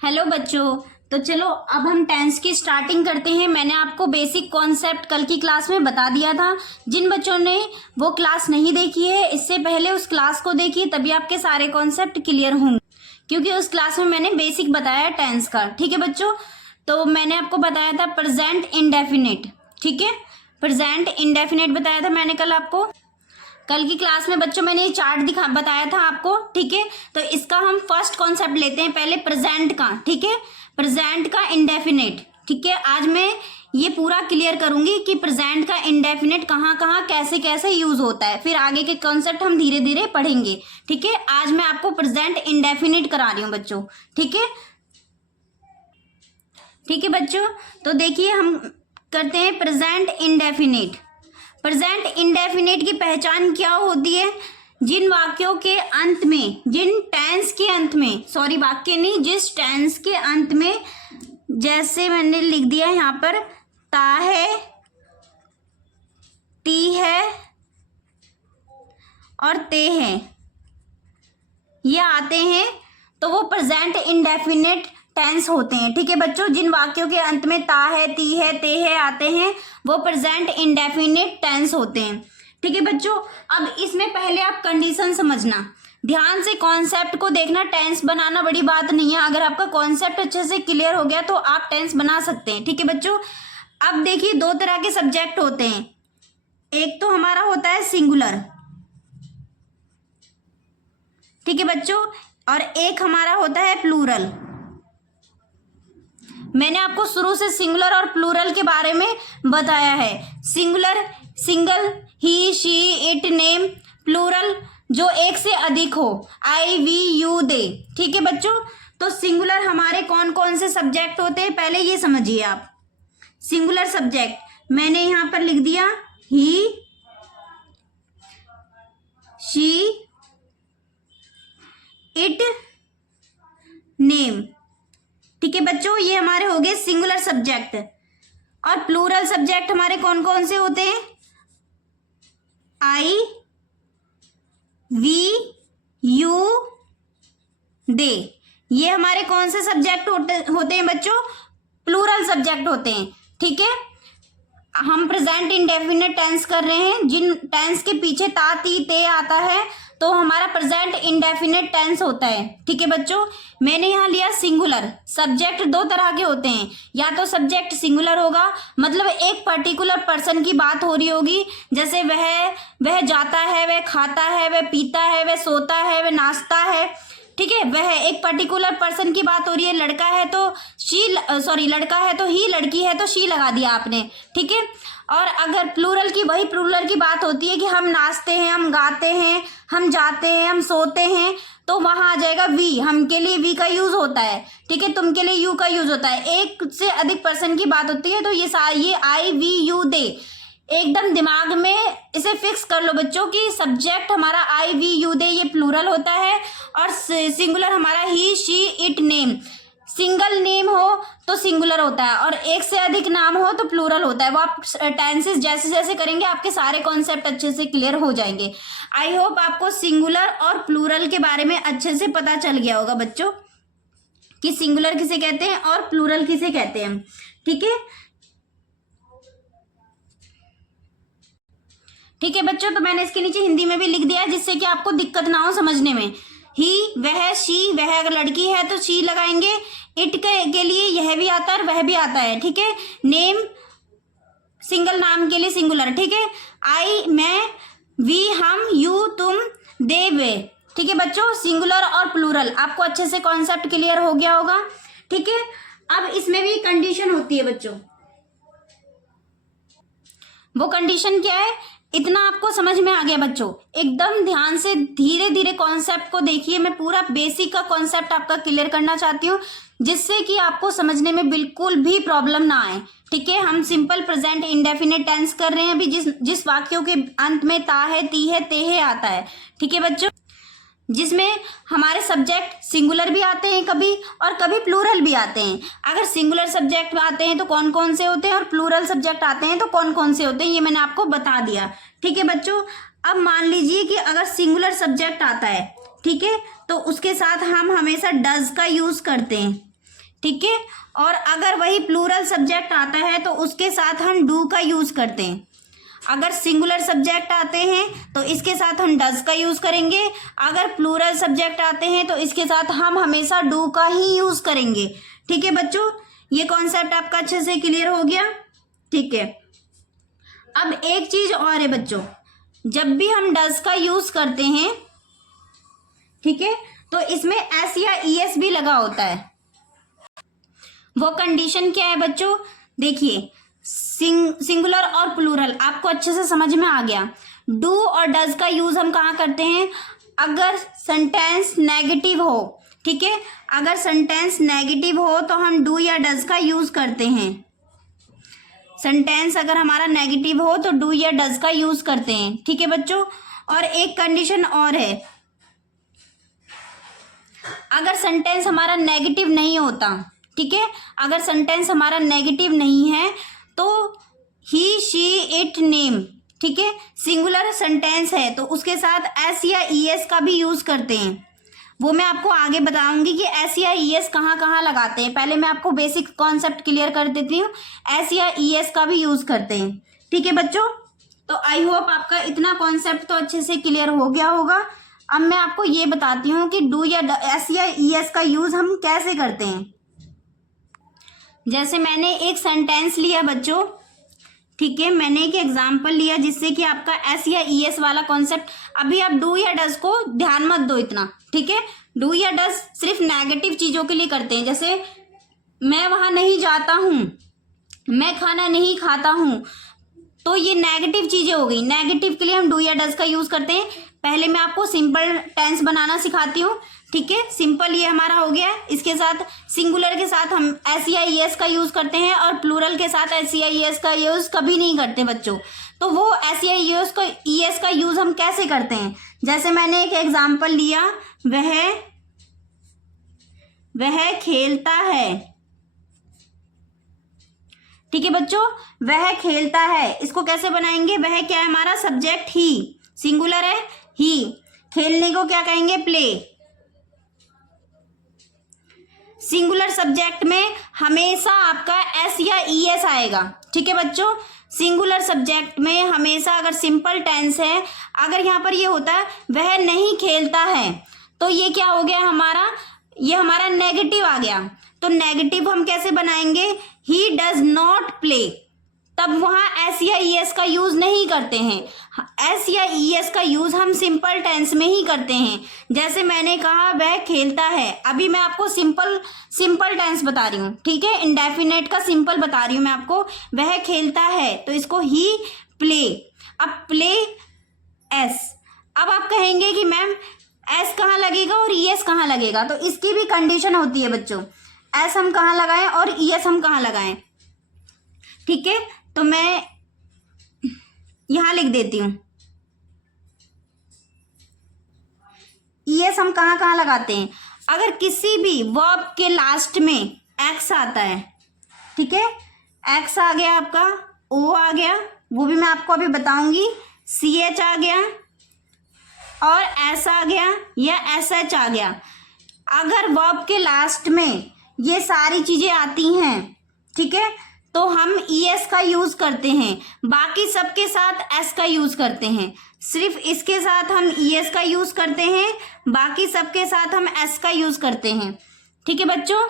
Hello बच्चों। तो चलो अब हम टेंस की स्टार्टिंग करते हैं। मैंने आपको बेसिक कॉन्सेप्ट कल की क्लास में बता दिया था। जिन बच्चों ने वो क्लास नहीं देखी है इससे पहले उस क्लास को देखिए, तभी आपके सारे कॉन्सेप्ट क्लियर होंगे, क्योंकि उस क्लास में मैंने बेसिक बताया टेंस का। ठीक है बच्चों, तो मैंने आपको बताया था प्रेजेंट इंडेफिनिट। ठीक है, प्रेजेंट इंडेफिनिट बताया था मैंने कल आपको। कल की क्लास में बच्चों मैंने ये चार्ट बताया था आपको। ठीक है, तो इसका हम फर्स्ट कॉन्सेप्ट लेते हैं पहले प्रेजेंट का। ठीक है, प्रेजेंट का इंडेफिनिट। ठीक है, आज मैं ये पूरा क्लियर करूंगी कि प्रेजेंट का इंडेफिनिट कहाँ कहाँ कैसे कैसे यूज होता है, फिर आगे के कॉन्सेप्ट हम धीरे धीरे पढ़ेंगे। ठीक है, आज मैं आपको प्रेजेंट इंडेफिनिट करा रही हूँ बच्चों। ठीक है, ठीक है बच्चों, तो देखिए हम करते हैं प्रेजेंट इंडेफिनिट। प्रेजेंट इंडेफिनिट की पहचान क्या होती है? जिन वाक्यों के अंत में, जिन टेंस के अंत में, सॉरी वाक्य नहीं, जिस टेंस के अंत में, जैसे मैंने लिख दिया यहाँ पर ता है, ती है और ते है, ये आते हैं तो वो प्रेजेंट इंडेफिनिट टेंस होते हैं। ठीक है बच्चों, जिन वाक्यों के अंत में ता है, ती है, ते है आते हैं वो प्रेजेंट इंडेफिनिट टेंस होते हैं। ठीक है बच्चों, अब इसमें पहले आप कंडीशन समझना, ध्यान से कॉन्सेप्ट को देखना। टेंस बनाना बड़ी बात नहीं है, अगर आपका कॉन्सेप्ट अच्छे से क्लियर हो गया तो आप टेंस बना सकते हैं। ठीक है बच्चों, अब देखिए दो तरह के सब्जेक्ट होते हैं, एक तो हमारा होता है सिंगुलर, ठीक है बच्चों, और एक हमारा होता है प्लूरल। मैंने आपको शुरू से सिंगुलर और प्लूरल के बारे में बताया है। Singular single, he, she, it, name. Plural जो एक से अधिक हो, आई, वी, यू, दे। ठीक है बच्चों, तो सिंगुलर हमारे कौन कौन से सब्जेक्ट होते हैं पहले ये समझिए आप। सिंगुलर सब्जेक्ट मैंने यहां पर लिख दिया ही, शी, इट, नेम। ठीक है बच्चों, ये हमारे हो गए सिंगुलर सब्जेक्ट। और प्लूरल सब्जेक्ट हमारे कौन कौन से होते हैं? आई, वी, यू, दे। ये हमारे कौन से सब्जेक्ट होते हैं बच्चों? प्लूरल सब्जेक्ट होते हैं। ठीक है, हम प्रेजेंट इंडेफिनिट टेंस कर रहे हैं, जिन टेंस के पीछे ता, ती, ते आता है तो हमारा प्रेजेंट इंडेफिनिट टेंस होता है। ठीक है बच्चों, मैंने यहाँ लिया सिंगुलर। सब्जेक्ट दो तरह के होते हैं, या तो सब्जेक्ट सिंगुलर होगा, मतलब एक पर्टिकुलर पर्सन की बात हो रही होगी, जैसे वह जाता है, वह खाता है, वह पीता है, वह सोता है, वह नाचता है। ठीक है, वह एक पर्टिकुलर पर्सन की बात हो रही है। लड़का है तो लड़का है तो ही, लड़की है तो शी लगा दिया आपने। ठीक है, और अगर प्लूरल की, वही प्लूरल की बात होती है कि हम नाचते हैं, हम गाते हैं, हम जाते हैं, हम सोते हैं, तो वहां आ जाएगा वी। हम के लिए वी का यूज होता है, ठीक है, तुम के लिए यू का यूज होता है। एक से अधिक पर्सन की बात होती है तो ये आई, वी, यू, दे, एकदम दिमाग में इसे फिक्स कर लो बच्चों कि सब्जेक्ट हमारा आई, वी, यू, दे ये प्लूरल होता है, और सिंगुलर हमारा he, she, it, name. Singular name हो तो सिंगुलर होता है, और एक से अधिक नाम हो तो प्लूरल होता है। वो आप टेंसेस जैसे जैसे करेंगे आपके सारे कॉन्सेप्ट अच्छे से क्लियर हो जाएंगे। आई होप आपको सिंगुलर और प्लूरल के बारे में अच्छे से पता चल गया होगा बच्चों कि सिंगुलर किसे कहते हैं और प्लूरल किसे कहते हैं। ठीक है, ठीक है बच्चों, तो मैंने इसके नीचे हिंदी में भी लिख दिया है जिससे कि आपको दिक्कत ना हो समझने में। ही, वह, शी, वह अगर लड़की है तो शी लगाएंगे। इट के लिए यह भी आता है और वह भी आता है। ठीक है, नेम सिंगल नाम के लिए सिंगुलर। ठीक है, आई, मैं, वी, हम, यू, तुम, दे, वे। ठीक है बच्चों, सिंगुलर और प्लूरल आपको अच्छे से कॉन्सेप्ट क्लियर हो गया होगा। ठीक है, अब इसमें भी कंडीशन होती है बच्चों। वो कंडीशन क्या है, इतना आपको समझ में आ गया बच्चों? एकदम ध्यान से धीरे धीरे कॉन्सेप्ट को देखिए। मैं पूरा बेसिक का कॉन्सेप्ट आपका क्लियर करना चाहती हूँ जिससे कि आपको समझने में बिल्कुल भी प्रॉब्लम ना आए। ठीक है, हम सिंपल प्रेजेंट इंडेफिनिट टेंस कर रहे हैं अभी, जिस वाक्यों के अंत में ता है, ती है, ते है आता है। ठीक है बच्चों, जिसमें हमारे सब्जेक्ट सिंगुलर भी आते हैं कभी और कभी प्लूरल भी आते हैं। अगर सिंगुलर सब्जेक्ट आते हैं तो कौन कौन से होते हैं और प्लूरल सब्जेक्ट आते हैं तो कौन कौन से होते हैं, ये मैंने आपको बता दिया। ठीक है बच्चों, अब मान लीजिए कि अगर सिंगुलर सब्जेक्ट आता है, ठीक है, तो उसके साथ हम हमेशा डज का यूज करते हैं। ठीक है। और अगर वही प्लूरल सब्जेक्ट आता है तो उसके साथ हम डू का यूज करते हैं। अगर सिंगुलर सब्जेक्ट आते हैं तो इसके साथ हम डज का यूज करेंगे। अगर प्लूरल सब्जेक्ट आते हैं तो इसके साथ हम हमेशा डू का ही यूज करेंगे। ठीक है बच्चों, ये कॉन्सेप्ट आपका अच्छे से क्लियर हो गया। ठीक है, अब एक चीज और है बच्चों, जब भी हम डज का यूज करते हैं, ठीक है, तो इसमें एस या ईएस भी लगा होता है। वो कंडीशन क्या है बच्चों, देखिए सिंगुलर और प्लूरल आपको अच्छे से समझ में आ गया। डू और डज का यूज हम कहाँ करते हैं, अगर सेंटेंस नेगेटिव हो, ठीक है, अगर सेंटेंस नेगेटिव हो तो हम डू या डज का यूज करते हैं। सेंटेंस अगर हमारा नेगेटिव हो तो डू या डज का यूज करते हैं। ठीक है बच्चों, और एक कंडीशन और है, अगर सेंटेंस हमारा नेगेटिव नहीं होता, ठीक है, अगर सेंटेंस हमारा नेगेटिव नहीं है तो ही शी इट नेम, ठीक है, सिंगुलर सेंटेंस है तो उसके साथ एस या ईएस का भी यूज करते हैं। वो मैं आपको आगे बताऊंगी कि एस या ईएस कहाँ कहाँ लगाते हैं। पहले मैं आपको बेसिक कॉन्सेप्ट क्लियर कर देती हूँ, एस या ईएस का भी यूज करते हैं। ठीक है बच्चों, तो आई होप आपका इतना कॉन्सेप्ट तो अच्छे से क्लियर हो गया होगा। अब मैं आपको ये बताती हूँ कि डू या एस या ईएस का यूज हम कैसे करते हैं। जैसे मैंने एक सेंटेंस लिया बच्चों, ठीक है, मैंने एक एग्जाम्पल लिया जिससे कि आपका एस या ईएस वाला कॉन्सेप्ट, अभी आप डू या डज को ध्यान मत दो इतना, ठीक है। डू या डज सिर्फ नेगेटिव चीजों के लिए करते हैं, जैसे मैं वहां नहीं जाता हूं, मैं खाना नहीं खाता हूं, तो ये नेगेटिव चीजें हो गई। नेगेटिव के लिए हम डू या डज का यूज करते हैं। पहले मैं आपको सिंपल टेंस बनाना सिखाती हूँ, ठीक है। सिंपल ये हमारा हो गया, इसके साथ सिंगुलर के साथ हम एस या ईएस का यूज करते हैं और प्लूरल के साथ एस या ईएस का यूज कभी नहीं करते बच्चों। तो वो एस या ईएस का यूज हम कैसे करते हैं, जैसे मैंने एक एग्जाम्पल लिया, वह खेलता है, ठीक है बच्चों, वह खेलता है। इसको कैसे बनाएंगे, वह क्या है हमारा सब्जेक्ट, ही, सिंगुलर है ही, खेलने को क्या कहेंगे, प्ले। सिंगुलर सब्जेक्ट में हमेशा आपका एस या ईएस आएगा, ठीक है बच्चों। सिंगुलर सब्जेक्ट में हमेशा अगर सिंपल टेंस है, अगर यहाँ पर ये होता है वह नहीं खेलता है, तो ये क्या हो गया हमारा, ये हमारा नेगेटिव आ गया। तो नेगेटिव हम कैसे बनाएंगे, ही डज नॉट प्ले, तब वहां एस या ईएस का यूज नहीं करते हैं। एस या ईएस का यूज हम सिंपल टेंस में ही करते हैं। जैसे मैंने कहा वह खेलता है, अभी मैं आपको सिंपल टेंस बता रही हूँ, ठीक है, इंडेफिनेट का सिंपल बता रही हूँ मैं आपको। वह खेलता है तो इसको ही प्ले, अब प्ले एस। अब आप कहेंगे कि मैम एस कहाँ लगेगा और ईएस कहाँ लगेगा, तो इसकी भी कंडीशन होती है बच्चों, एस हम कहाँ लगाएं और ईएस हम कहाँ लगाएं, ठीक है। तो मैं यहां लिख देती हूं, ईएस हम कहाँ कहाँ लगाते हैं, अगर किसी भी वर्ब के लास्ट में एक्स आता है, ठीक है, एक्स आ गया आपका, ओ आ गया, वो भी मैं आपको अभी बताऊंगी, सी एच आ गया और एस आ गया या एस एच आ गया। अगर वर्ब के लास्ट में ये सारी चीजें आती हैं, ठीक है, तो हम ईएस का यूज करते हैं, बाकी सबके साथ एस का यूज करते हैं। सिर्फ इसके साथ हम ईएस का यूज करते हैं, बाकी सबके साथ हम एस का यूज करते हैं, ठीक है बच्चों।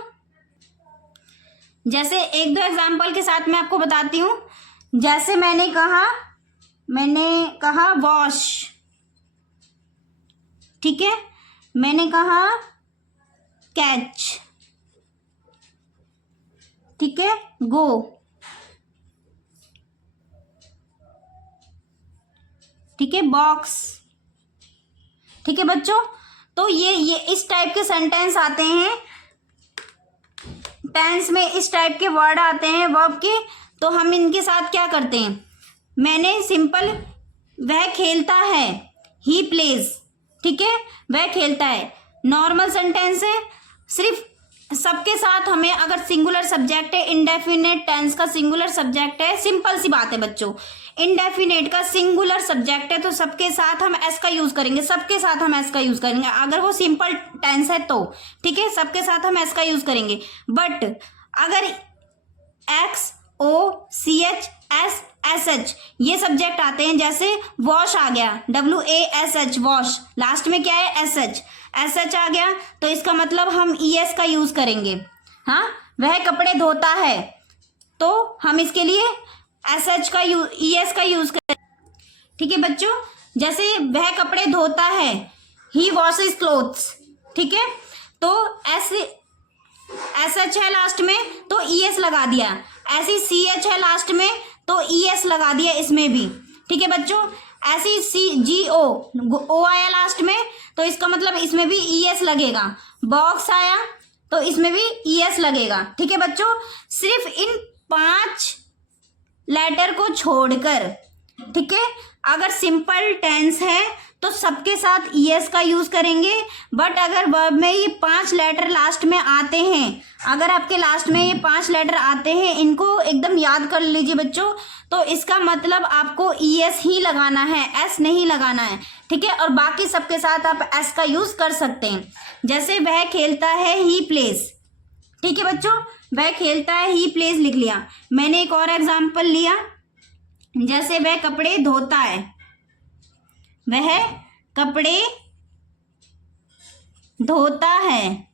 जैसे एक दो एग्जांपल के साथ मैं आपको बताती हूं। जैसे मैंने कहा वॉश, ठीक है, मैंने कहा कैच, ठीक है, गो, ठीक है, बॉक्स, ठीक है बच्चों। तो ये इस टाइप के सेंटेंस आते हैं, टेंस में इस टाइप के वर्ड आते हैं वर्ब के, तो हम इनके साथ क्या करते हैं, मैंने सिंपल वह खेलता है, ही प्लेज, ठीक है, वह खेलता है, नॉर्मल सेंटेंस है। सिर्फ सबके साथ हमें अगर सिंगुलर सब्जेक्ट है, इंडेफिनेट टेंस का सिंगुलर सब्जेक्ट है, सिंपल सी बात है बच्चों, इनडेफिनेट का सिंगुलर सब्जेक्ट है तो सबके साथ हम एस का यूज करेंगे, सबके साथ हम एस का यूज करेंगे। अगर वो सिंपल टेंस है तो ठीक है, सबके साथ हम एस का यूज करेंगे। बट अगर X O C H S S H ये सब्जेक्ट आते हैं, जैसे वॉश आ गया WASH वॉश, लास्ट में क्या है SH आ गया, तो इसका मतलब हम ES का यूज करेंगे। हाँ, वह कपड़े धोता है तो हम इसके लिए ES का यूज करें। ठीक है बच्चों, जैसे वह कपड़े धोता है ही वॉशेस क्लोथ्स, ठीक है, तो SH है लास्ट में तो ES लगा दिया, ऐसी CH है लास्ट में तो ES लगा दिया इसमें भी। ठीक है बच्चों, ऐसी GO आया लास्ट में तो इसका मतलब इसमें भी ES लगेगा। बॉक्स आया तो इसमें भी ES लगेगा। ठीक है बच्चों, सिर्फ इन 5 लेटर को छोड़कर, ठीक है, अगर सिंपल टेंस है तो सबके साथ ES का यूज करेंगे। बट अगर वर्ब में ये 5 लेटर लास्ट में आते हैं, अगर आपके लास्ट में ये 5 लेटर आते हैं, इनको एकदम याद कर लीजिए बच्चों, तो इसका मतलब आपको ES ही लगाना है, S नहीं लगाना है। ठीक है, और बाकी सबके साथ आप S का यूज कर सकते हैं। जैसे वह खेलता है ही प्लेस, ठीक है बच्चों, वह खेलता है ही प्लेस लिख लिया। मैंने एक और एग्जाम्पल लिया, जैसे वह कपड़े धोता है, वह कपड़े धोता है।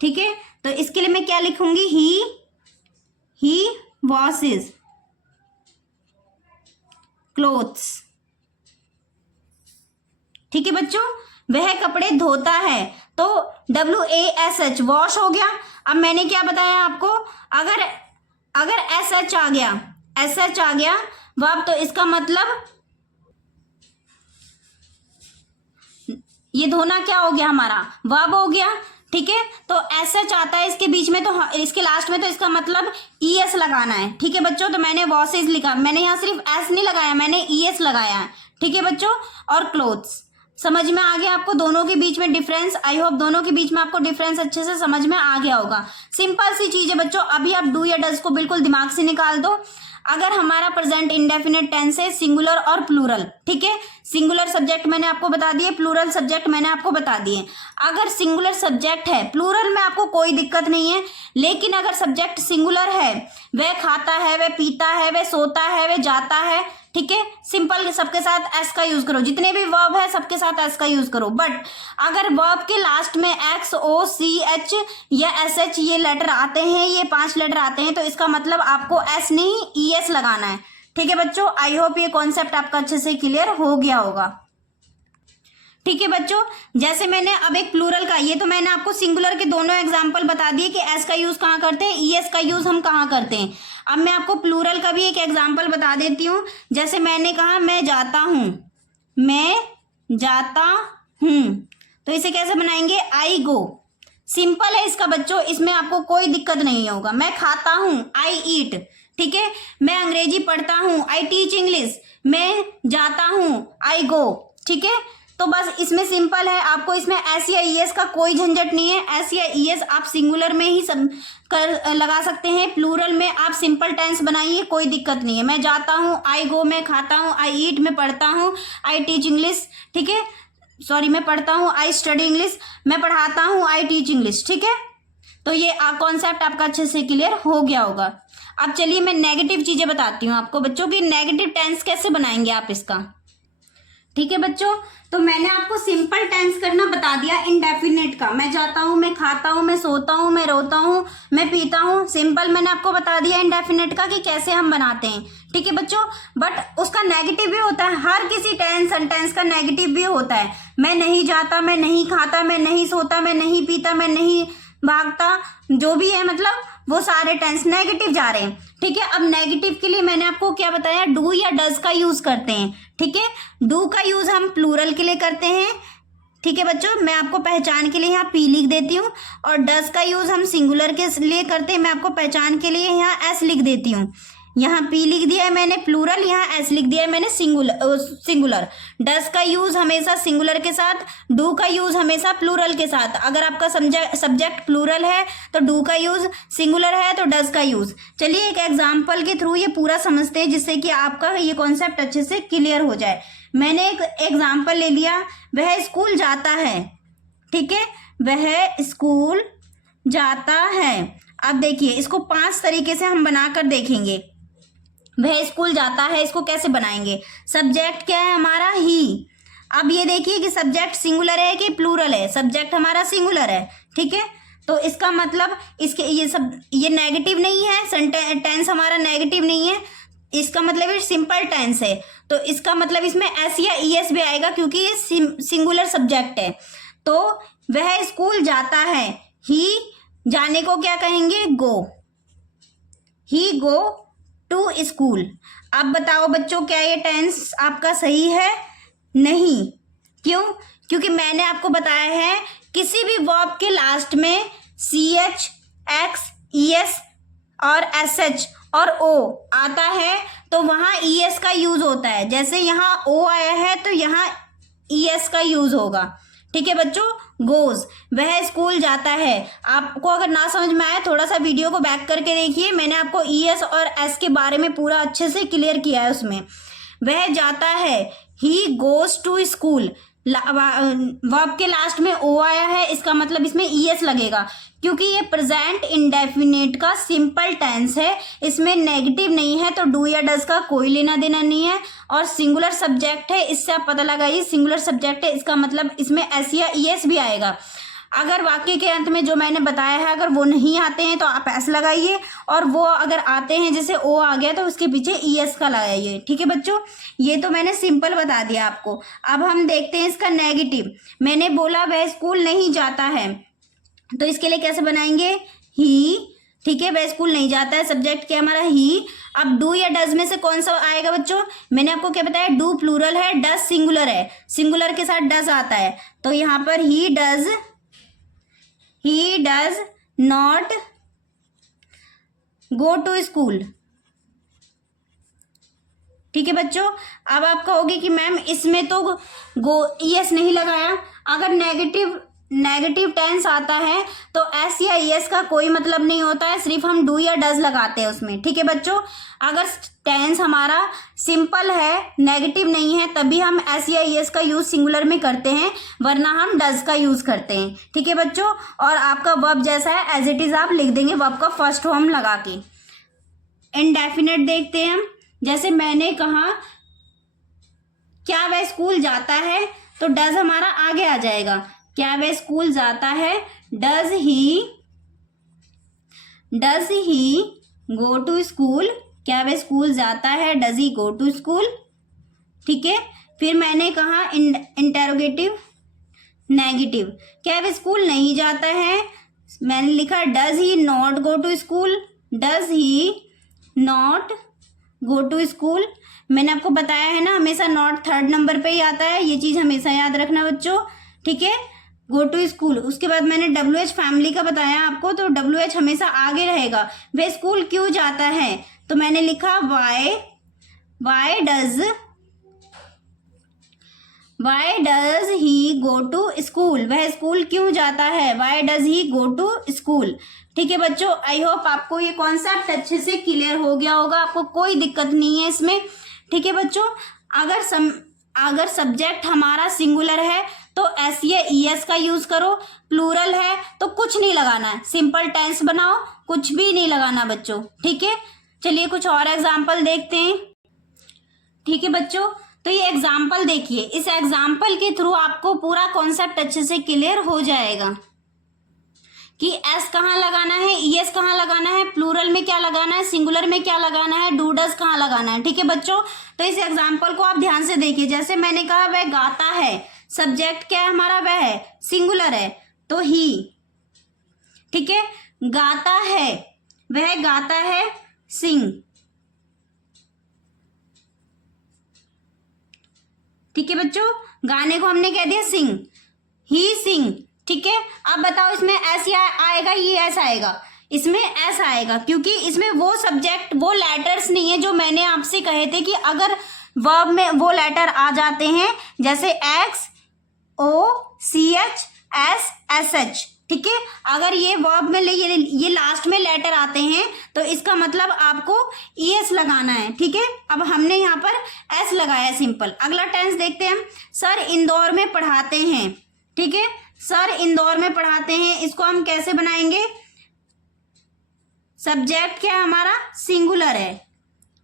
ठीक है, तो इसके लिए मैं क्या लिखूंगी, ही वॉशेस क्लोथ्स। ठीक है बच्चों, वह कपड़े धोता है तो WASH वॉश हो गया। अब मैंने क्या बताया आपको, अगर SH आ गया वर्ब, तो इसका मतलब ये धोना क्या हो गया, हमारा वर्ब हो गया। ठीक है, तो SH आता है इसके बीच में, तो इसके लास्ट में, तो इसका मतलब ES लगाना है। ठीक है बच्चों, तो मैंने वॉशेस लिखा, मैंने यहाँ सिर्फ S नहीं लगाया, मैंने ES लगाया है। ठीक है बच्चों, और क्लोथ्स। समझ में आ गया आपको दोनों के बीच में डिफरेंस? आई होप दोनों के बीच में आपको डिफरेंस अच्छे से समझ में आ गया होगा। सिंपल सी चीज है बच्चों। अभी आप डू या डज को बिल्कुल दिमाग से निकाल दो। अगर हमारा प्रेजेंट इंडेफिनेट टेंस है सिंगुलर और प्लूरल, ठीक है, सिंगुलर सब्जेक्ट मैंने आपको बता दिए, प्लूरल सब्जेक्ट मैंने आपको बता दिए। अगर सिंगुलर सब्जेक्ट है, प्लूरल में आपको कोई दिक्कत नहीं है, लेकिन अगर सब्जेक्ट सिंगुलर है, वह खाता है, वह पीता है, वह सोता है, वह जाता है, ठीक है, सिंपल सबके साथ एस का यूज करो। जितने भी वर्ब है सबके साथ एस का यूज करो। बट अगर वर्ब के लास्ट में XOCH या SH ये लेटर आते हैं, ये 5 लेटर आते हैं, तो इसका मतलब आपको एस नहीं ES लगाना है। ठीक है बच्चों, आई होप ये कॉन्सेप्ट आपका अच्छे से क्लियर हो गया होगा। ठीक है बच्चों, जैसे मैंने अब एक प्लूरल का, ये तो मैंने आपको सिंगुलर के दोनों एग्जांपल बता दिए कि एस का यूज कहाँ करते हैं, ES का यूज हम कहाँ करते हैं। अब मैं आपको प्लूरल का भी एक एग्जांपल बता देती हूँ। जैसे मैंने कहा मैं जाता हूँ, मैं जाता हूँ, तो इसे कैसे बनाएंगे, आई गो। सिंपल है इसका बच्चों, इसमें आपको कोई दिक्कत नहीं होगा। मैं खाता हूँ, आई ईट, ठीक है। मैं अंग्रेजी पढ़ता हूँ, आई टीच इंग्लिश। मैं जाता हूँ, आई गो, ठीक है। तो बस इसमें सिंपल है, आपको इसमें एस या ES का कोई झंझट नहीं है। एस या ES आप सिंगुलर में ही सब कर लगा सकते हैं, प्लूरल में आप सिंपल टेंस बनाइए, कोई दिक्कत नहीं है। मैं जाता हूँ, आई गो, मैं खाता हूँ, आई ईट, मैं पढ़ता हूँ, आई टीच इंग्लिश, ठीक है। सॉरी, मैं पढ़ता हूँ, आई स्टडी इंग्लिश, मैं पढ़ाता हूँ, आई टीच इंग्लिश, ठीक है। तो ये कॉन्सेप्ट आपका अच्छे से क्लियर हो गया होगा। अब चलिए मैं नेगेटिव चीजें बताती हूँ आपको बच्चों की, नेगेटिव टेंस कैसे बनाएंगे आप इसका। ठीक है बच्चों, तो मैंने आपको सिंपल टेंस करना बता दिया इंडेफिनेट का। मैं जाता हूँ, मैं खाता हूँ, मैं सोता हूँ, मैं रोता हूँ, मैं पीता हूँ, सिंपल मैंने आपको बता दिया इंडेफिनेट का कि कैसे हम बनाते हैं। ठीक है बच्चों, बट उसका नेगेटिव भी होता है, हर किसी टेंस सेंटेंस का नेगेटिव भी होता है। मैं नहीं जाता, मैं नहीं खाता, मैं नहीं सोता, मैं नहीं पीता, मैं नहीं भागता, जो भी है मतलब वो सारे टेंस नेगेटिव जा रहे हैं। ठीक है, अब नेगेटिव के लिए मैंने आपको क्या बताया, डू या डज का यूज करते हैं। ठीक है, डू का यूज हम प्लूरल के लिए करते हैं। ठीक है बच्चों, मैं आपको पहचान के लिए यहाँ P लिख देती हूँ, और डज का यूज हम सिंगुलर के लिए करते हैं। मैं आपको पहचान के लिए यहाँ S लिख देती हूँ। यहाँ पी लिख दिया है मैंने प्लूरल, यहाँ एस लिख दिया है मैंने सिंगुलर। डज का यूज हमेशा सिंगुलर के साथ, डू का यूज हमेशा प्लूरल के साथ। अगर आपका सब्जेक्ट प्लूरल है तो डू का यूज, सिंगुलर है तो डज का यूज। चलिए एक एग्जाम्पल के थ्रू ये पूरा समझते हैं जिससे कि आपका ये कॉन्सेप्ट अच्छे से क्लियर हो जाए। मैंने एक एग्जाम्पल ले लिया, वह स्कूल जाता है, ठीक है, वह स्कूल जाता है। अब देखिए इसको 5 तरीके से हम बनाकर देखेंगे। वह स्कूल जाता है, इसको कैसे बनाएंगे? सब्जेक्ट क्या है हमारा? ही। अब ये देखिए कि सब्जेक्ट सिंगुलर है कि प्लूरल है? सब्जेक्ट हमारा सिंगुलर है, ठीक है, तो इसका मतलब इसके ये नेगेटिव नहीं है, टेंस हमारा नेगेटिव नहीं है, इसका मतलब ये सिंपल टेंस है। तो इसका मतलब इसमें एस या ईएस भी आएगा क्योंकि ये सिंगुलर सब्जेक्ट है। तो वह स्कूल जाता है, ही जाने को क्या कहेंगे? गो। ही गो टू स्कूल। अब बताओ बच्चों, क्या ये टेंस आपका सही है? नहीं। क्यों? क्योंकि मैंने आपको बताया है किसी भी वर्ब के लास्ट में CH, X, ES और SH और O आता है तो वहां ES का यूज होता है। जैसे यहाँ O आया है तो यहाँ ES का यूज होगा, ठीक है बच्चों। गोज, वह स्कूल जाता है। आपको अगर ना समझ में आए थोड़ा सा वीडियो को बैक करके देखिए, मैंने आपको ES और S के बारे में पूरा अच्छे से क्लियर किया है उसमें। वह जाता है, he goes to school. Verb के लास्ट में ओ आया है, इसका मतलब इसमें ES लगेगा क्योंकि ये प्रेजेंट इंडेफिनिट का सिंपल टेंस है, इसमें नेगेटिव नहीं है तो डू या डज का कोई लेना देना नहीं है। और सिंगुलर सब्जेक्ट है, इससे आप पता लगाइए सिंगुलर सब्जेक्ट है, इसका मतलब इसमें एस या ES भी आएगा। अगर वाक्य के अंत में जो मैंने बताया है अगर वो नहीं आते हैं तो आप एस लगाइए, और वो अगर आते हैं जैसे ओ आ गया तो उसके पीछे ES का लगाइए, ठीक है बच्चों। ये तो मैंने सिंपल बता दिया आपको। अब हम देखते हैं इसका नेगेटिव। मैंने बोला वह स्कूल नहीं जाता है, तो इसके लिए कैसे बनाएंगे? ही, ठीक है, वह स्कूल नहीं जाता है, सब्जेक्ट क्या हमारा? ही। अब डू या डज में से कौन सा आएगा बच्चों? मैंने आपको क्या बताया? डू प्लूरल है, डज सिंगुलर है, सिंगुलर के साथ डज आता है, तो यहाँ पर he does not go to school, ठीक है बच्चों। अब आप कहोगे कि मैम इसमें तो गो ES नहीं लगाया। अगर नेगेटिव टेंस आता है तो एस या ES का कोई मतलब नहीं होता है, सिर्फ हम डू या डज लगाते हैं उसमें, ठीक है बच्चों। अगर टेंस हमारा सिंपल है, नेगेटिव नहीं है, तभी हम एस या ES का यूज सिंगुलर में करते हैं, वरना हम डज का यूज करते हैं, ठीक है बच्चों। और आपका वर्ब जैसा है एज इट इज आप लिख देंगे वर्ब का फर्स्ट फॉर्म लगा के। इनडेफिनेट देखते हैं हम। जैसे मैंने कहा क्या वह स्कूल जाता है, तो डज हमारा आगे आ जाएगा। क्या वह स्कूल जाता है? Does he go to school. क्या वह स्कूल जाता है? Does he go to school, ठीक है। फिर मैंने कहा इंटेरोगेटिव नेगेटिव, क्या वह स्कूल नहीं जाता है? मैंने लिखा does he not go to school. Does he not go to school. मैंने आपको बताया है ना हमेशा नॉट थर्ड नंबर पे ही आता है, ये चीज हमेशा याद रखना बच्चों, ठीक है। Go to school. उसके बाद मैंने WH फैमिली का बताया आपको, तो WH हमेशा आगे रहेगा। वह स्कूल क्यों जाता है, तो मैंने लिखा why does he go to school. वह स्कूल क्यों जाता है? Why does he go to school, ठीक है बच्चों। आई होप आपको ये कॉन्सेप्ट अच्छे से क्लियर हो गया होगा, आपको कोई दिक्कत नहीं है इसमें, ठीक है बच्चों। अगर सब्जेक्ट हमारा सिंगुलर है तो एस या ES का यूज करो, प्लूरल है तो कुछ नहीं लगाना है, सिंपल टेंस बनाओ, कुछ भी नहीं लगाना बच्चों, ठीक है। चलिए कुछ और एग्जाम्पल देखते हैं, ठीक है बच्चों। तो ये एग्जाम्पल देखिए, इस एग्जाम्पल के थ्रू आपको पूरा कॉन्सेप्ट अच्छे से क्लियर हो जाएगा कि एस कहाँ लगाना है, ES कहाँ लगाना है, प्लूरल में क्या लगाना है, सिंगुलर में क्या लगाना है, डू डज कहाँ लगाना है, ठीक है बच्चों। तो इस एग्जाम्पल को आप ध्यान से देखिए। जैसे मैंने कहा वह गाता है, सब्जेक्ट क्या है हमारा? वह है, सिंगुलर है तो ही, ठीक है। गाता है, वह गाता है, सिंग, ठीक है बच्चों। गाने को हमने कह दिया सिंग, ही सिंग, ठीक है। अब बताओ इसमें एस या आएगा, ये एस आएगा, इसमें एस आएगा, क्योंकि इसमें वो सब्जेक्ट, वो लेटर्स नहीं है जो मैंने आपसे कहे थे कि अगर वर्ब में वो लेटर आ जाते हैं, जैसे X, O, C H, S, S H, ठीक है। अगर ये वर्ब में ये लास्ट में लेटर आते हैं तो इसका मतलब आपको ईएस लगाना है, ठीक है। अब हमने यहाँ पर एस लगाया, सिंपल। अगला टेंस देखते हैं हम। सर इंदौर में पढ़ाते हैं, ठीक है। सर इंदौर में पढ़ाते हैं, इसको हम कैसे बनाएंगे? सब्जेक्ट क्या है हमारा? सिंगुलर है।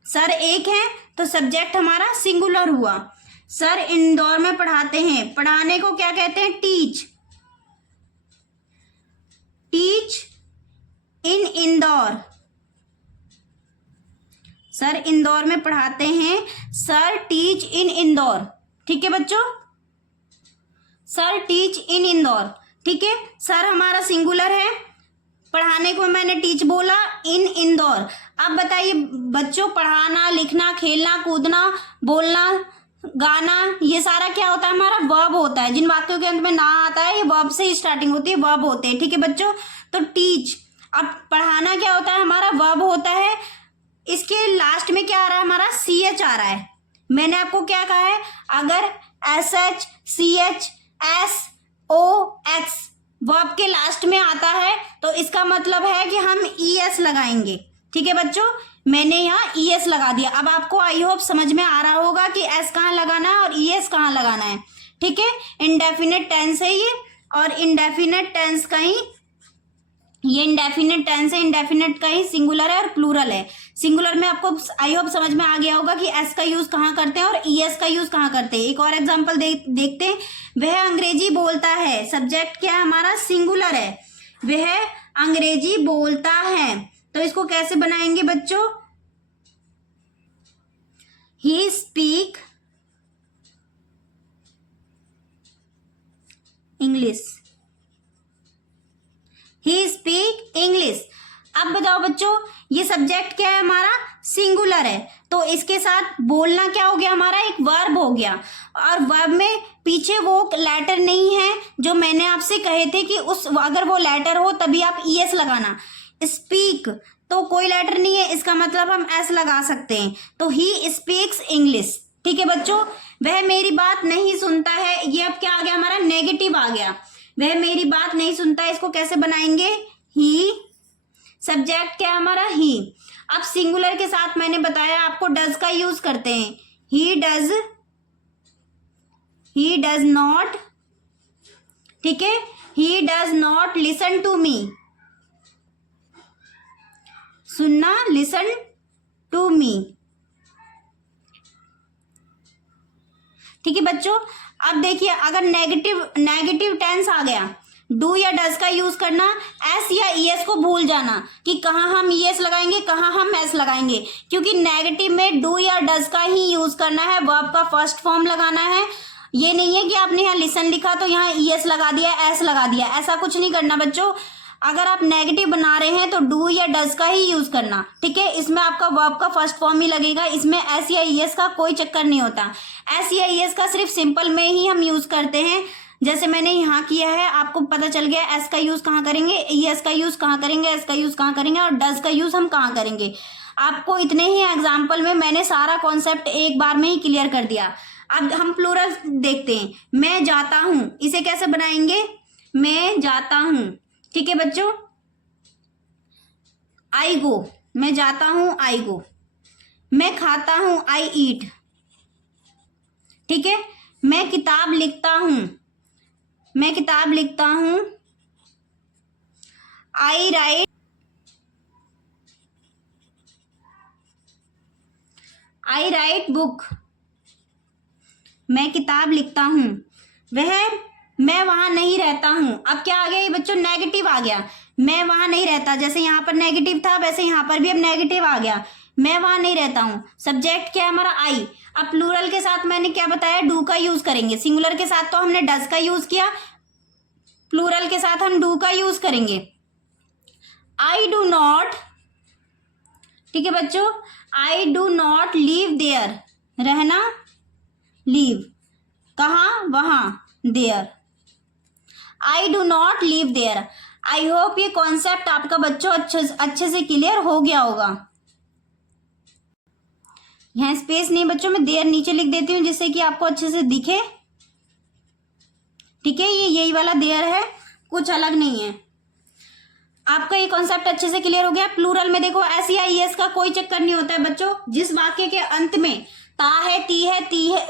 सर एक है तो सब्जेक्ट हमारा सिंगुलर हुआ। सर इंदौर में पढ़ाते हैं, पढ़ाने को क्या कहते हैं? Teach. Teach in Indore. Sir Indore में पढ़ाते हैं, सर टीच इन इंदौर, ठीक है बच्चों। सर टीच इन इंदौर, ठीक है। सर हमारा सिंगुलर है, पढ़ाने को मैंने टीच बोला, इन इंदौर। अब बताइए बच्चों, पढ़ाना, लिखना, खेलना, कूदना, बोलना, गाना, ये सारा क्या होता है? हमारा वर्ब होता है। जिन वाक्यों के अंत में ना आता है, ये वर्ब से स्टार्टिंग होती है, वर्ब होते हैं, ठीक है बच्चों। तो टीच, अब पढ़ाना क्या होता है? हमारा वर्ब होता है। इसके लास्ट में क्या आ रहा है? हमारा सी एच आ रहा है। मैंने आपको क्या कहा है? अगर S H, C H, S, O, X verb के लास्ट में आता है तो इसका मतलब है कि हम ई एस लगाएंगे, ठीक है बच्चों। मैंने यहाँ ई एस लगा दिया। अब आपको आई होप समझ में आ रहा होगा कि एस कहाँ लगाना है और ई एस कहाँ लगाना है, ठीक है। इंडेफिनिट टेंस है ये, और इंडेफिनिट टेंस का ही ये इंडेफिनिट टेंस है। इंडेफिनिट का ही सिंगुलर है और प्लूरल है। सिंगुलर में आपको आई होप समझ में आ गया होगा कि एस का यूज कहाँ करते हैं और ई एस का यूज कहाँ करते हैं। एक और एग्जांपल देखते हैं। वह अंग्रेजी बोलता है, सब्जेक्ट क्या है हमारा? सिंगुलर है। वह अंग्रेजी बोलता है, तो इसको कैसे बनाएंगे बच्चों? He speak English. He speak English. अब बताओ बच्चों, ये सब्जेक्ट क्या है हमारा? सिंगुलर है, तो इसके साथ बोलना क्या हो गया हमारा? एक वर्ब हो गया। और वर्ब में पीछे वो लेटर नहीं है जो मैंने आपसे कहे थे कि उस अगर वो लेटर हो तभी आप ई एस लगाना। स्पीक तो कोई लेटर नहीं है, इसका मतलब हम एस लगा सकते हैं। तो ही स्पीक्स इंग्लिश, ठीक है बच्चों। वह मेरी बात नहीं सुनता है, ये अब क्या आ गया हमारा? नेगेटिव आ गया। वह मेरी बात नहीं सुनता है, इसको कैसे बनाएंगे? ही, सब्जेक्ट क्या है हमारा? ही। अब सिंगुलर के साथ मैंने बताया आपको डज का यूज करते हैं। ही डज नॉट, ठीक है। He does not listen to me, सुनना, लिसन टू मी, ठीक है बच्चों। अब देखिए, अगर नेगेटिव टेंस आ गया, डू या डज का यूज करना, एस या ई एस को भूल जाना कि कहाँ हम ई एस लगाएंगे, कहाँ हम एस लगाएंगे, क्योंकि नेगेटिव में डू या डज का ही यूज करना है, वर्ब का फर्स्ट फॉर्म लगाना है। ये नहीं है कि आपने यहाँ लिसन लिखा तो यहाँ ई एस लगा दिया, एस लगा दिया, ऐसा कुछ नहीं करना बच्चों। अगर आप नेगेटिव बना रहे हैं तो डू या डज का ही यूज करना, ठीक है। इसमें आपका वर्ब का फर्स्ट फॉर्म ही लगेगा, इसमें एस या ई एस का कोई चक्कर नहीं होता। एस या ई एस का सिर्फ सिंपल में ही हम यूज करते हैं, जैसे मैंने यहाँ किया है। आपको पता चल गया एस का यूज कहाँ करेंगे, ई एस का यूज कहाँ करेंगे, एस का यूज कहाँ करेंगे और डज का यूज हम कहाँ करेंगे। आपको इतने ही एग्जाम्पल में मैंने सारा कॉन्सेप्ट एक बार में ही क्लियर कर दिया। अब हम प्लूरल देखते हैं। मैं जाता हूँ, इसे कैसे बनाएंगे? मैं जाता हूँ, ठीक है बच्चों। आई गो, मैं जाता हूँ, आई गो। मैं खाता हूँ, आई ईट, ठीक है। मैं किताब लिखता हूँ, मैं किताब लिखता हूँ, आई राइट, आई राइट बुक। मैं किताब लिखता हूँ। मैं वहां नहीं रहता हूं। अब क्या आ गया ये बच्चों? नेगेटिव आ गया। मैं वहां नहीं रहता, जैसे यहाँ पर नेगेटिव था वैसे यहाँ पर भी अब नेगेटिव आ गया। मैं वहां नहीं रहता हूं, सब्जेक्ट क्या है हमारा? आई। अब प्लूरल के साथ मैंने क्या बताया? डू का यूज करेंगे। सिंगुलर के साथ तो हमने डज का यूज किया, प्लूरल के साथ हम डू का यूज करेंगे। आई डू नॉट, ठीक है बच्चों। I do not live there, रहना, लीव, कहाँ? वहां, there. I do not live there. I hope ये कॉन्सेप्ट आपका बच्चों अच्छे से क्लियर हो गया होगा। यहाँ स्पेस नहीं बच्चों, मैं देयर नीचे लिख देती हूँ जिससे कि आपको अच्छे से दिखे। ठीक है, ये यही वाला देयर है, कुछ अलग नहीं है। आपका ये कॉन्सेप्ट अच्छे से क्लियर हो गया। प्लूरल में देखो SEIS का कोई चक्कर नहीं होता है बच्चों। जिस वाक्य के अंत में ता है, ती है,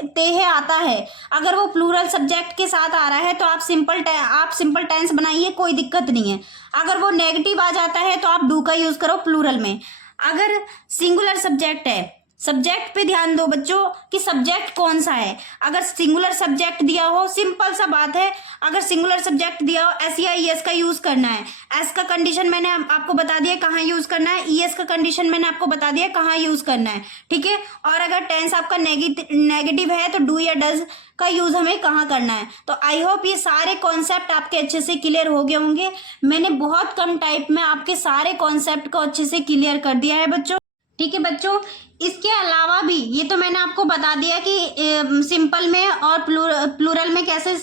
ते है आता है, अगर वो प्लूरल सब्जेक्ट के साथ आ रहा है तो आप सिंपल टेंस बनाइए, कोई दिक्कत नहीं है। अगर वो नेगेटिव आ जाता है तो आप डू का यूज करो प्लूरल में। अगर सिंगुलर सब्जेक्ट है, सब्जेक्ट पे ध्यान दो बच्चों कि सब्जेक्ट कौन सा है। अगर सिंगुलर सब्जेक्ट दिया हो, सिंपल सा बात है, अगर सिंगुलर सब्जेक्ट दिया हो SEIS का यूज करना है। एस का कंडीशन मैंने आपको बता दिया कहाँ यूज करना है, ES का कंडीशन मैंने आपको बता दिया कहाँ यूज करना है। ठीक है, और अगर टेंस आपका नेगेटिव है तो डू या डज का यूज हमें कहाँ करना है। तो आई होप ये सारे कॉन्सेप्ट आपके अच्छे से क्लियर हो गए होंगे। मैंने बहुत कम टाइप में आपके सारे कॉन्सेप्ट को अच्छे से क्लियर कर दिया है बच्चों। ठीक है बच्चों, इसके अलावा भी ये तो मैंने आपको बता दिया कि सिंपल में और प्लूरल में कैसे,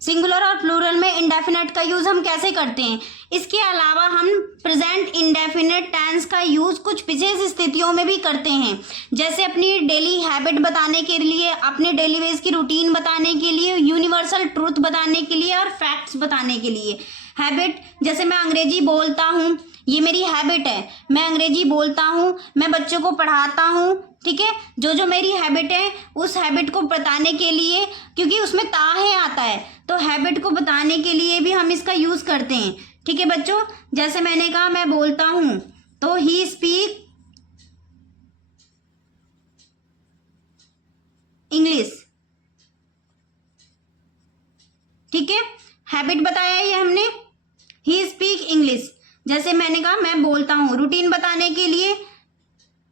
सिंगुलर और प्लूरल में इंडेफिनेट का यूज हम कैसे करते हैं। इसके अलावा हम प्रेजेंट इंडेफिनेट टेंस का यूज कुछ विशेष स्थितियों में भी करते हैं, जैसे अपनी डेली हैबिट बताने के लिए, अपने डेली वेज की रूटीन बताने के लिए, यूनिवर्सल ट्रूथ बताने के लिए और फैक्ट्स बताने के लिए। हैबिट, जैसे मैं अंग्रेजी बोलता हूँ, ये मेरी हैबिट है, मैं अंग्रेजी बोलता हूँ, मैं बच्चों को पढ़ाता हूँ। ठीक है, जो मेरी हैबिट है उस हैबिट को बताने के लिए, क्योंकि उसमें ता है आता है, तो हैबिट को बताने के लिए भी हम इसका यूज करते हैं। ठीक है बच्चों, जैसे मैंने कहा मैं बोलता हूँ तो ही स्पीक इंग्लिश। ठीक है, हैबिट बताया है ये हमने, ही स्पीक इंग्लिश। जैसे मैंने कहा मैं बोलता हूँ, रूटीन बताने के लिए,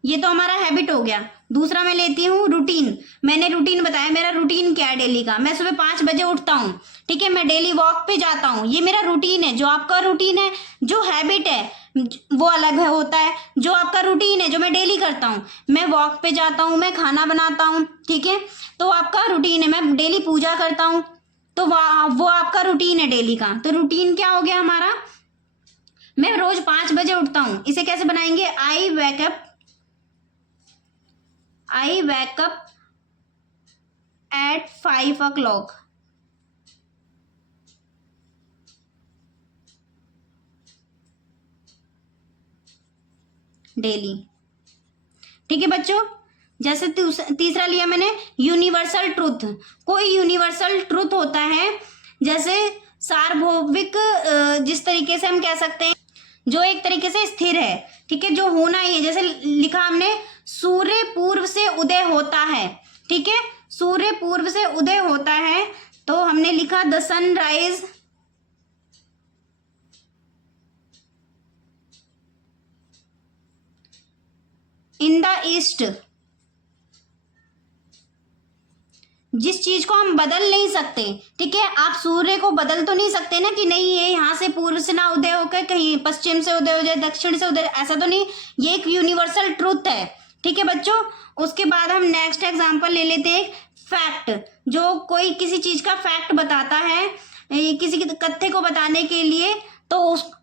ये तो हमारा हैबिट हो गया। दूसरा मैं लेती हूँ रूटीन, मैंने रूटीन बताया, मेरा रूटीन क्या है डेली का, मैं सुबह 5 बजे उठता हूँ। ठीक है, मैं डेली वॉक पे जाता हूँ, ये मेरा रूटीन है। जो आपका रूटीन है, जो हैबिट है वो अलग है होता है। जो आपका रूटीन है जो मैं डेली करता हूँ, मैं वॉक पे जाता हूँ, मैं खाना बनाता हूँ। ठीक है, तो आपका रूटीन है। मैं डेली पूजा करता हूँ, तो वो आपका रूटीन है डेली का। तो रूटीन क्या हो गया हमारा, मैं रोज 5 बजे उठता हूं। इसे कैसे बनाएंगे, I wake up at 5 o'clock। Daily. ठीक है बच्चों, जैसे तीसरा लिया मैंने यूनिवर्सल ट्रूथ। कोई यूनिवर्सल ट्रूथ होता है, जैसे सार्वभौमिक, जिस तरीके से हम कह सकते हैं जो एक तरीके से स्थिर है। ठीक है, जो होना ही है। जैसे लिखा हमने सूर्य पूर्व से उदय होता है। ठीक है, सूर्य पूर्व से उदय होता है, तो हमने लिखा the sunrise in the east. जिस चीज को हम बदल नहीं सकते, ठीक है, आप सूर्य को बदल तो नहीं सकते ना कि नहीं ये यहाँ से पूर्व से ना उदय होकर कहीं पश्चिम से उदय हो जाए, दक्षिण से उदय, ऐसा तो नहीं। ये एक यूनिवर्सल ट्रूथ है। ठीक है बच्चों, उसके बाद हम नेक्स्ट एग्जांपल ले लेते हैं, फैक्ट। जो कोई किसी चीज का फैक्ट बताता है, किसी तथ्य को बताने के लिए, तो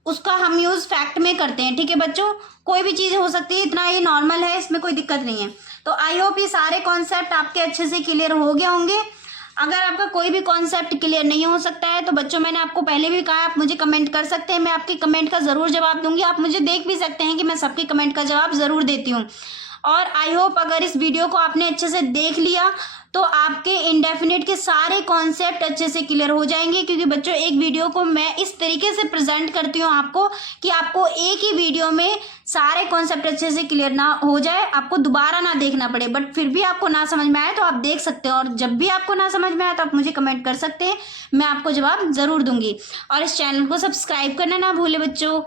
उसका हम यूज फैक्ट में करते हैं। ठीक है बच्चों, कोई भी चीज हो सकती है, इतना ये नॉर्मल है, इसमें कोई दिक्कत नहीं है। तो आई होप ये सारे कॉन्सेप्ट आपके अच्छे से क्लियर हो गए होंगे। अगर आपका कोई भी कॉन्सेप्ट क्लियर नहीं हो सकता है तो बच्चों मैंने आपको पहले भी कहा, आप मुझे कमेंट कर सकते हैं, मैं आपके कमेंट का जरूर जवाब दूंगी। आप मुझे देख भी सकते हैं कि मैं सबके कमेंट का जवाब जरूर देती हूँ। और आई होप अगर इस वीडियो को आपने अच्छे से देख लिया तो आपके इंडेफिनिट के सारे कॉन्सेप्ट अच्छे से क्लियर हो जाएंगे, क्योंकि बच्चों एक वीडियो को मैं इस तरीके से प्रेजेंट करती हूँ आपको कि आपको एक ही वीडियो में सारे कॉन्सेप्ट अच्छे से क्लियर ना हो जाए, आपको दोबारा ना देखना पड़े। बट फिर भी आपको ना समझ में आए तो आप देख सकते हो, और जब भी आपको ना समझ में आए तो आप मुझे कमेंट कर सकते हैं, मैं आपको जवाब जरूर दूंगी। और इस चैनल को सब्सक्राइब करना ना भूले बच्चों।